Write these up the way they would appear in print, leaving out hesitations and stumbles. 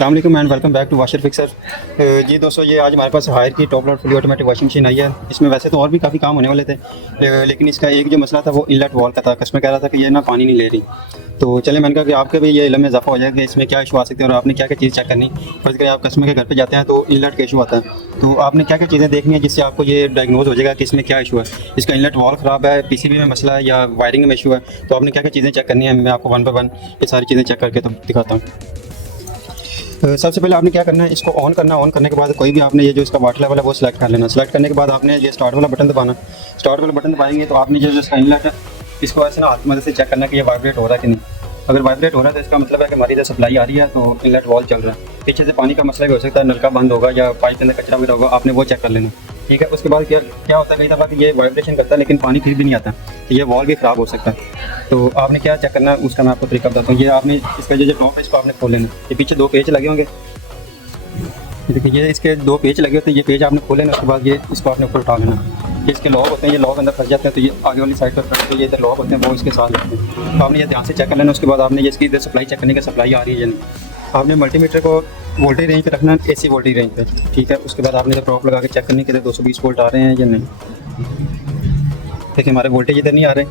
अस्सलाम वालेकुम and welcome back to washer fixer. जी दोस्तों, ये आज हमारे पास हायर की top load fully automatic washing machine आई है। इसमें वैसे तो और भी काफ़ी काम होने वाले थे, लेकिन इसका एक जो मसला था वो इनलेट वॉल का था। कस्टमर कह रहा था कि ये ना पानी नहीं ले रही। तो चले, मैंने कहा कि आपके भी ये इल्म में इजाफा हो जाएगा कि इसमें क्या इशू आ सकते हैं और आपने क्या क्या चीज़ चेक करनी। फर्ज करें आप कस्टमर के घर पर जाते हैं तो इनलेट का इशू आता है, तो आपने क्या क्या चीज़ें देखनी है जिससे आपको ये डायग्नोज हो जाएगा कि इसमें क्या इशू है। इसका इनलेट वॉल ख़राब है, पीसीबी में मसला है या वायरिंग में इशू है। तो आपने क्या क्या चीज़ें चेक करनी है, मैं आपको वन बाय वन ये सारी चीज़ें चेक करके तो दिखाता हूँ। सबसे पहले आपने क्या करना है, इसको ऑन करना है। ऑन करने के बाद कोई भी आपने ये जो इसका वाटर लेवल है वो सिलेक्ट कर लेना। सिलेक्ट करने के बाद आपने ये स्टार्ट वाला बटन दबाना। स्टार्ट वाला बटन दबाएंगे तो आपने जो इसका इनलेट है इसको ऐसे ना हाथ की मदद से चेक करना कि ये वाइब्रेट हो रहा है कि नहीं। अगर वाइब्रेट हो रहा है तो इसका मतलब है कि हमारी इधर सप्लाई आ रही है, तो इनलेट वॉल चल रहा है। पीछे से पानी का मसला भी हो सकता है, नलका बंद होगा या पाइप के अंदर कचरा वगैरह होगा, आपने वो चेक कर लेना। ठीक है, उसके बाद क्या होता है, कई दफ़ा कि ये वाइब्रेशन करता है लेकिन पानी फिर भी नहीं आता, तो ये वॉल भी ख़राब हो सकता है। तो आपने क्या चेक करना है उसका मैं आपको तरीका बताता हूँ। ये आपने इसका जो टॉप है इसको आपने खोल लेना। ये पीछे दो पेच लगे होंगे, देखिए ये इसके दो पेज लगे होते हैं। ये पेज आपने खोले ना, उसके बाद ये इसको आपने ऊपर उठा लेना। ये इसके लॉक होते हैं, ये लॉक अंदर फंस जाते हैं, तो ये आगे वाली साइड पर तो ये इधर लॉक होते हैं वो इसके साथ लगते हैं। तो आपने ये ध्यान से चेक कर लेना। उसके बाद आपने ये इसकी इधर सप्लाई चेक करने का सप्लाई आ रही है या नहीं। आपने मल्टीमीटर को वोल्टेज रेंज पे रखना है, AC वोल्टेज रेंज पे। ठीक है, उसके बाद आपने प्रॉप लगा के चेक करने के लिए 220 वोल्ट आ रहे हैं या नहीं। देखिए हमारे वोल्टेज इधर नहीं आ रहे।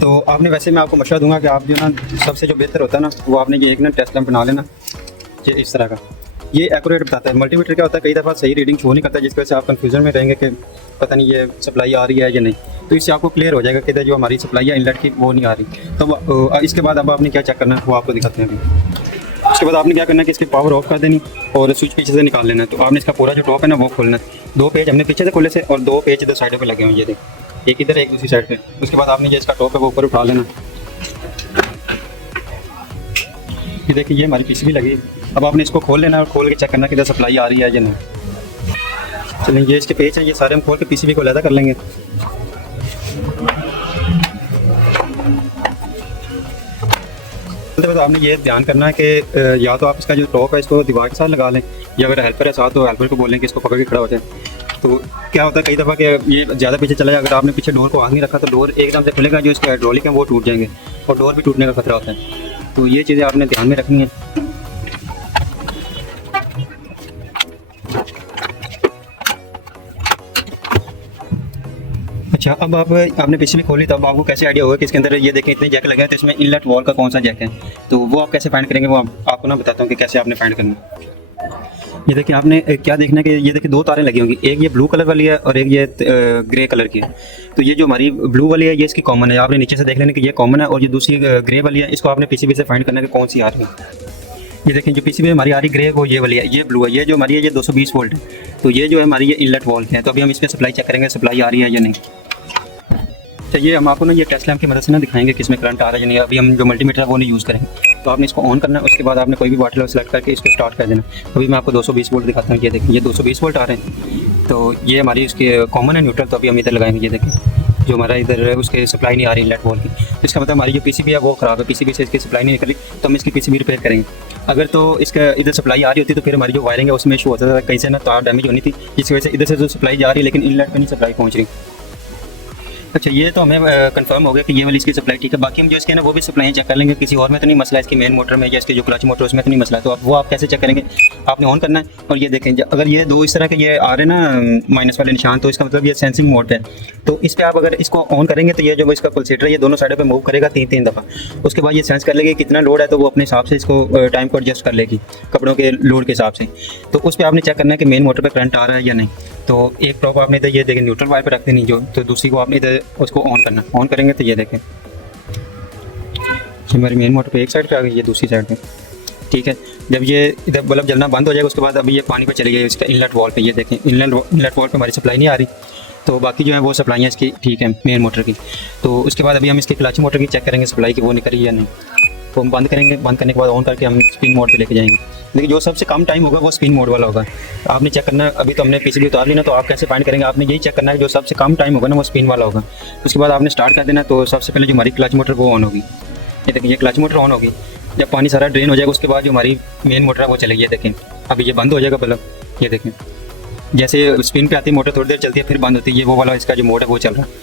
तो आपने वैसे मैं आपको मशवरा दूंगा कि आप जो ना सबसे जो बेहतर होता है ना वो आपने ये एक ना टेस्ट लैंप बना लेना, ये इस तरह का। ये एक्यूरेट बताता है। मल्टीमीटर क्या होता है, कई दफ़ा सही रीडिंग शो नहीं करता, जिसकी वजह से आप कंफ्यूजन में रहेंगे कि पता नहीं ये सप्लाई आ रही है या नहीं। तो इससे आपको क्लियर हो जाएगा कि जो हमारी सप्लाई है इनलेट की वो नहीं आ रही। तो इसके बाद अब आपने क्या चेक करना है वो आपको दिखाते हैं अभी। उसके बाद आपने क्या करना है कि इसकी पावर ऑफ कर देनी और स्विच पीछे से निकाल लेना है। तो आपने इसका पूरा जो टॉप है ना वो खोलना है। दो पेज हमने पीछे से खोले से और दो पेज इधर साइडों पर लगे हुए हैं, ये देख, एक इधर एक दूसरी साइड पर। उसके बाद आपने जो इसका टॉप है वो ऊपर उठा लेना। ये देखिए ये हमारी पीसीबी लगी। अब आपने इसको खोल लेना और खोल के चेक करना कि इधर सप्लाई आ रही है या नहीं। चलिए ये इसके पेज हैं, ये सारे हम खोल के पीसीबी को अलग कर लेंगे। तो आपने ये ध्यान करना है कि या तो आप इसका जो टॉप है इसको दीवार के साथ लगा लें, या अगर हेल्पर है साथ तो हेल्पर को बोलें कि इसको पकड़ के खड़ा हो जाए। तो क्या होता है कई दफ़ा कि ये ज़्यादा पीछे चला जाए, अगर आपने पीछे डोर को हाथ नहीं रखा तो डोर एकदम से खुलेगा, जो इसके हाइड्रोलिक है वो टूट जाएंगे और डोर भी टूटने का खतरा होता है। तो ये चीज़ें आपने ध्यान में रखनी है। अच्छा, अब आपने पीसीबी खोली तो अब आपको कैसे आइडिया होगा कि इसके अंदर ये देखें इतने जैक लगे हैं, तो इसमें इनलेट वॉल का कौन सा जैक है। तो वो आप कैसे फाइंड करेंगे वो आपको ना बताता हूँ कि कैसे आपने फाइंड करना। ये देखिए आपने क्या देखना है कि ये देखिए दो तारें लगी होंगी, एक ये ब्लू कलर वाली है और एक ये ग्रे कलर की है। तो ये जो हमारी ब्लू वाली है ये इसकी कॉमन है, आपने नीचे से देख लेना कि ये कॉमन है। और ये दूसरी ग्रे वाली है, इसको आपने पीसीबी से फाइंड करना है कि कौन सी आ रही है। ये देखें जो पीसीबी हमारी आ रही ग्रे वो ये वाली है, ये ब्लू है। ये जो हमारी है ये 220 वोल्ट है। तो ये जो है हमारी ये इनलेट वॉल है। तो अभी हम इसमें सप्लाई चेक करेंगे सप्लाई आ रही है या नहीं। तो ये हम आपको ना ये टेस्ट लैंप की मदद से ना दिखाएंगे कि इसमें करंट आ रहा है या नहीं। अभी हम जो मल्टीमीटर है वो नहीं यूज़ करेंगे। तो आपने इसको ऑन करना है, उसके बाद आपने कोई भी वाटर लेवल सेलेक्ट करके इसको स्टार्ट कर देना। अभी मैं आपको 220 वोल्ट दिखाता हूँ। ये देखें ये 220 वोल्ट आ रहे हैं। तो ये हमारी इसके कॉमन है न्यूट्रल, तो अभी हम इधर लगाएंगे। ये देखें जो हमारा इधर उसके सप्लाई नहीं आ रही इनलेट वॉल की, इसका मतलब हमारी जो पीसीबी है वो ख़राब है, पीसीबी से इसकी सप्लाई नहीं निकली, तो हम इसकी पीसीबी रिपेयर करेंगे। अगर तो इसका इधर सप्लाई आ रही होती तो फिर हमारी जो वायरिंग है उसमें इशू होता था, कहीं से ना तार डैमेज होनी थी, जिसकी वजह से इधर से जो सप्लाई जा रही है लेकिन इनलेट पर नहीं सप्लाई पहुँच रही। अच्छा, ये तो हमें कंफर्म हो गया कि ये वाली इसकी सप्लाई ठीक है। बाकी हम जो इसके ना वो भी सप्लाई चेक कर लेंगे, किसी और में तो नहीं मसला, इसकी मेन मोटर में या इसके जो क्लच मोटर उसमें तो नहीं मसला। तो आप वो आप कैसे चेक करेंगे, आपने ऑन करना है और ये देखें अगर ये दो इस तरह के ये आ रहे ना माइनस वाले निशान, तो इसका मतलब ये सेंसिंग मोड है। तो इस पर आप अगर इसको ऑन करेंगे तो ये जो इसका पल्सेटर है ये दोनों साइडों पर मूव करेगा 3-3 दफ़ा। उसके बाद ये सेंस कर लेगी कितना लोड है, तो वो अपने हिसाब से इसको टाइम को एडजस्ट कर लेगी कपड़ों के लोड के हिसाब से। तो उस पर आपने चेक करना है कि मेन मोटर पर करंट आ रहा है या नहीं। तो एक प्रॉप आपने इधर ये देखें न्यूट्रल वायर पर रख देनी जो, तो दूसरी को आपने इधर उसको ऑन करना। ऑन करेंगे तो ये देखें हमारी मेन मोटर पे एक साइड पे आ गई, ये दूसरी साइड पे। ठीक है, जब ये इधर बल्ब जलना बंद हो जाएगा उसके बाद अभी ये पानी पे चली गई इसका इनलेट वॉल पे। ये देखें इनलेट वॉल पे हमारी सप्लाई नहीं आ रही, तो बाकी जो है वो सप्लाई है इसकी ठीक है मेन मोटर की। तो उसके बाद अभी हम इसकी क्लच मोटर की चेक करेंगे सप्लाई की वो निकल रही है या नहीं। तो हम बंद करेंगे, बंद करने के बाद ऑन करके हम स्पिन मोड पे लेके जाएंगे। लेकिन जो सबसे कम टाइम होगा वो स्पिन मोड वाला होगा। आपने चेक करना, अभी तो हमने पीसीबी उतार ली ना, तो आप कैसे फाइंड करेंगे, आपने यही चेक करना है जो सबसे कम टाइम होगा ना वो स्पिन वाला होगा। उसके बाद आपने स्टार्ट कर देना। तो सबसे पहले जो हमारी क्लच मोटर वो ऑन होगी। ये देखिए ये क्लच मोटर ऑन होगी। जब पानी सारा ड्रेन हो जाएगा उसके बाद जो हमारी मेन मोटर है वो चलेगी। ये देखें अभी ये बंद हो जाएगा बल्ब। ये देखें जैसे स्पिन पे आती है मोटर थोड़ी देर चलती है फिर बंद होती है, ये वो वाला इसका जो मोड है वो चल रहा है।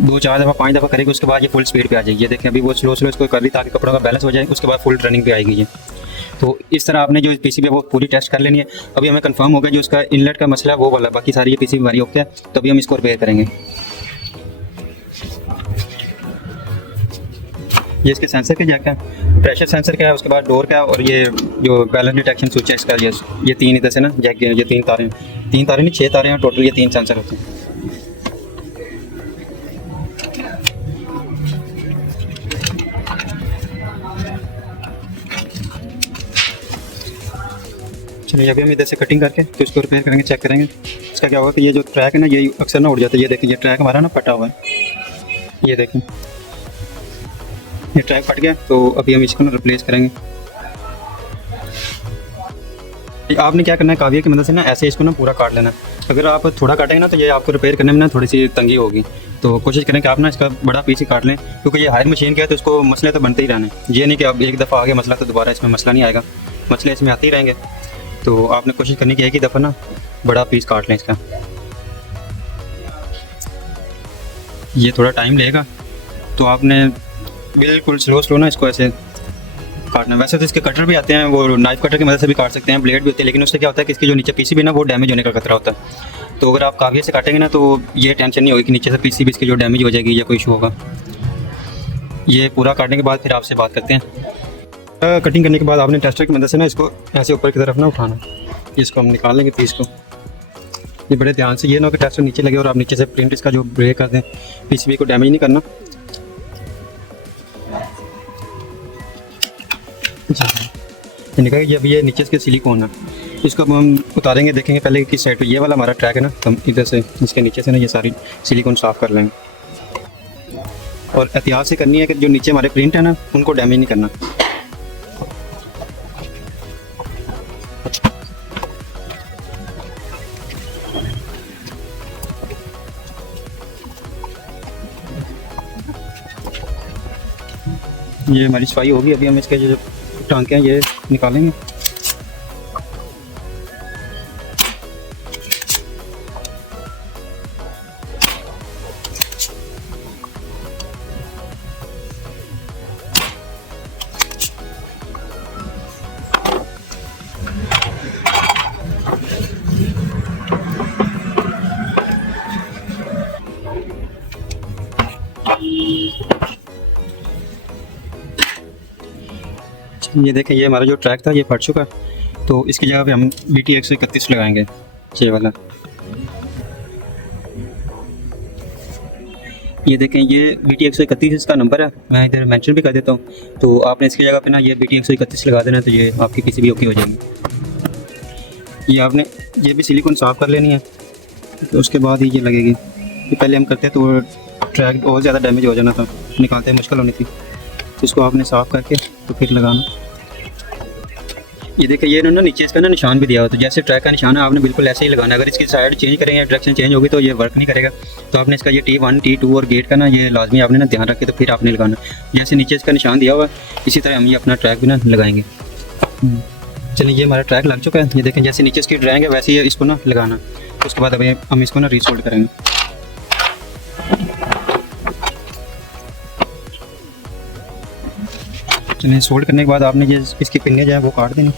2-4 दफ़ा 5 दफ़ा करेगी उसके बाद ये फुल स्पीड पे आ जाएगी। ये देखें अभी वो स्लो इसको कर रही ताकि कपड़ों का बैलेंस हो जाए, उसके बाद फुल रनिंग पे आएगी ये। तो इस तरह आपने जो पीसीबी है वो पूरी टेस्ट कर लेनी है। अभी हमें कंफर्म हो गया जो उसका इनलेट का मसला है वो वाला, बाकी सारी ये पीसीबी हमारी ओके है, तो अभी हम इसको रिपेयर करेंगे। ये इसके सेंसर के जैक है, प्रेशर सेंसर का है, उसके बाद डोर का है, और ये जो बैलेंस डिटेक्शन स्विच है इसका, ये तीन इधर से ना जैक, ये तीन तारें नहीं 6 तारें हैं टोटल, ये 3 सेंसर होते हैं। चलिए अभी हम इधर से कटिंग करके तो इसको रिपेयर करेंगे, चेक करेंगे इसका क्या होगा कि ये जो ट्रैक है ना ये अक्सर ना उड़ जाता है। ये देखें, ये ट्रैक हमारा ना फटा हुआ है, ये देखें ये ट्रैक फट गया, तो अभी हम इसको ना रिप्लेस करेंगे। आपने क्या करना है, काविया की मदद से ना ऐसे इसको ना पूरा काट लेना। अगर आप थोड़ा काटेंगे ना तो ये आपको रिपेयर करने में ना थोड़ी सी तंगी होगी, तो कोशिश करें कि आप ना इसका बड़ा पीस ही काट लें, क्योंकि ये हायर मशीन का है तो इसको मसले तो बनते ही रहने। ये नहीं कि अब एक दफ़ा आ गया मसला तो दोबारा इसमें मसला नहीं आएगा, मसले इसमें आते ही रहेंगे। तो आपने कोशिश करनी कि एक ही दफ़ा ना बड़ा पीस काट लें इसका। ये थोड़ा टाइम लेगा, तो आपने बिल्कुल स्लो ना इसको ऐसे काटना। वैसे तो इसके कटर भी आते हैं, वो नाइफ कटर की मदद से भी काट सकते हैं, ब्लेड भी होते हैं, लेकिन उससे क्या होता है कि इसके जो नीचे पीसीबी ना वो डैमेज होने का खतरा होता है। तो अगर आप काविया से काटेंगे ना तो ये टेंशन नहीं होगी कि नीचे से पीसीबी इसकी जो डैमेज हो जाएगी या कोई इशू होगा। ये पूरा काटने के बाद फिर आपसे बात करते हैं। कटिंग करने के बाद आपने टेस्टर की मदद से ना इसको ऐसे ऊपर की तरफ ना उठाना, इसको हम निकाल लेंगे पीस को। ये बड़े ध्यान से, ये ना कि टेस्टर नीचे लगे और आप नीचे से प्रिंट इसका जो ब्रेक कर दें, पीसीबी को डैमेज नहीं करना। निकल गया। अभी ये नीचे इसके सिलिकॉन है, इसको अब हम उतारेंगे, देखेंगे पहले किस साइड पे। ये वाला हमारा ट्रैक है ना, तो हम इधर से इसके नीचे से ना ये सारी सिलिकॉन साफ़ कर लेंगे, और एहतियात से करनी है कि जो नीचे हमारे प्रिंट है ना उनको डैमेज नहीं करना। ये हमारी सफाई होगी। अभी हम इसके जो टांके हैं ये निकालेंगे। ये देखें, ये हमारा जो ट्रैक था ये फट चुका है, तो इसकी जगह पे हम BT 131 लगाएंगे, ये वाला। ये देखें, ये BT 131 इसका नंबर है, मैं इधर मेंशन भी कर देता हूँ। तो आपने इसकी जगह पे ना ये BT 131 लगा देना, तो ये आपकी पीसीबी ओके हो जाएगी। ये आपने ये भी सिलिकॉन साफ़ कर लेनी है, तो उसके बाद ही ये लगेगी। ये पहले हम करते तो ट्रैक बहुत ज़्यादा डैमेज हो जाना था, निकालते मुश्किल होनी थी, तो इसको आपने साफ़ करके तो फिर लगाना। ये देखिए, ये इन्होंने नीचे इसका ना निशान भी दिया हुआ, तो जैसे ट्रैक का निशान है आपने बिल्कुल ऐसे ही लगाना। अगर इसकी साइड चेंज करेंगे, डायरेक्शन चेंज होगी तो ये वर्क नहीं करेगा। तो आपने इसका ये T1 T2 और गेट का ना ये लाजमी आपने ना ध्यान रखे, तो फिर आपने लगाना। जैसे नीचे इसका निशान दिया हुआ है इसी तरह हम ये अपना ट्रैक भी ना लगाएंगे। चलिए, ये हमारा ट्रैक लग चुका है। ये देखें, जैसे नीचे इसकी ड्राइंग है वैसे ही इसको ना लगाना। उसके बाद अभी हम इसको ना रीसोल्ड करेंगे। चलिए, सोल्ड करने के बाद आपने ये इसकी पिन्ने जो है वो काट देनी।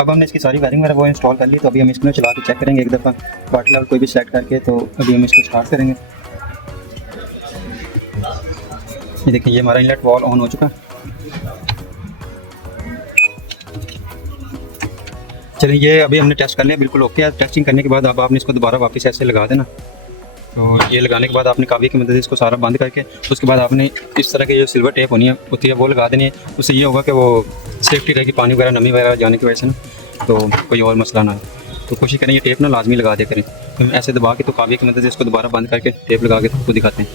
अब हमने इसकी सारी वायरिंग वगैरह वो इंस्टॉल कर ली, तो अभी हम इसको चला के चेक करेंगे एक दफ़ा वाटर लेवल कोई भी सेलेक्ट करके। तो अभी हम इसको स्टार्ट करेंगे। ये देखिए, ये हमारा इनलेट वॉल ऑन हो चुका है। चलिए, ये अभी हमने टेस्ट कर लिया, बिल्कुल ओके है। टेस्टिंग करने के बाद अब आपने इसको दोबारा वापस ऐसे लगा देना। तो ये लगाने के बाद आपने काविया की मदद से इसको सारा बंद करके उसके बाद आपने इस तरह की जो सिल्वर टेप होती है वो लगा देनी है। उससे ये होगा कि वो सेफ्टी रहेगी, पानी वगैरह नमी वगैरह जाने की वजह से ना, तो कोई और मसला ना है। तो कोशिश करें ये टेप ना लाजमी लगा दे करें। तो हम ऐसे दबा के तो काविया की मदद से इसको दोबारा बंद करके टेप लगा के आपको दिखाते हैं।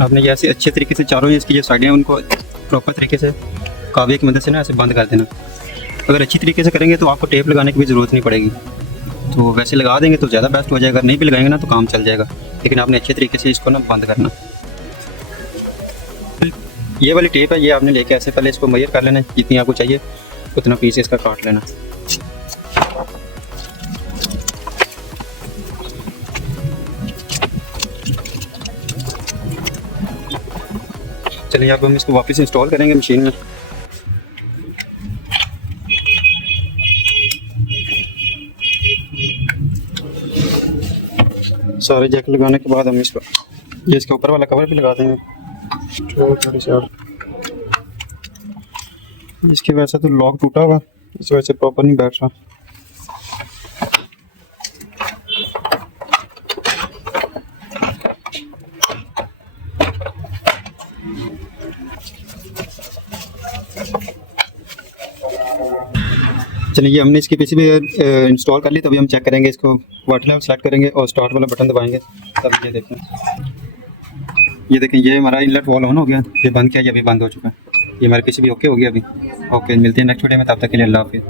आपने ये ऐसे अच्छे तरीके से चारों इसकी जो साइडें हैं उनको प्रॉपर तरीके से काविया की मदद से ना ऐसे बंद कर देना। अगर अच्छी तरीके से करेंगे तो आपको टेप लगाने की भी ज़रूरत नहीं पड़ेगी। तो वैसे लगा देंगे तो ज़्यादा बेस्ट हो जाएगा, नहीं भी लगाएंगे ना तो काम चल जाएगा, लेकिन आपने अच्छे तरीके से इसको ना बंद करना। ये वाली टेप है, ये आपने लेके ऐसे पहले इसको मेजर कर लेना, जितनी आपको चाहिए उतना पीस इसका काट लेना। चलिए अब हम इसको वापस इंस्टॉल करेंगे मशीन में। सारे जैक लगाने के बाद हम इसको ये इसके ऊपर वाला कवर भी लगा देंगे। थोड़ी सी और इसकी वजह से तो लॉक टूटा हुआ, इस वजह से प्रॉपर नहीं बैठ रहा। चलिए हमने इसकी पीसीबी इंस्टॉल कर ली, तभी हम चेक करेंगे इसको। वाटर लेवल सेलेक्ट करेंगे और स्टार्ट वाला बटन दबाएंगे, तब ये देखें ये हमारा इनलेट वॉल ऑन हो गया। ये बंद किया, ये भी बंद हो चुका है। ये हमारे पीसीबी ओके हो गया अभी। ओके, मिलते हैं नेक्स्ट वीडियो में, तब तक के लिए अल्लाह हाफिज़।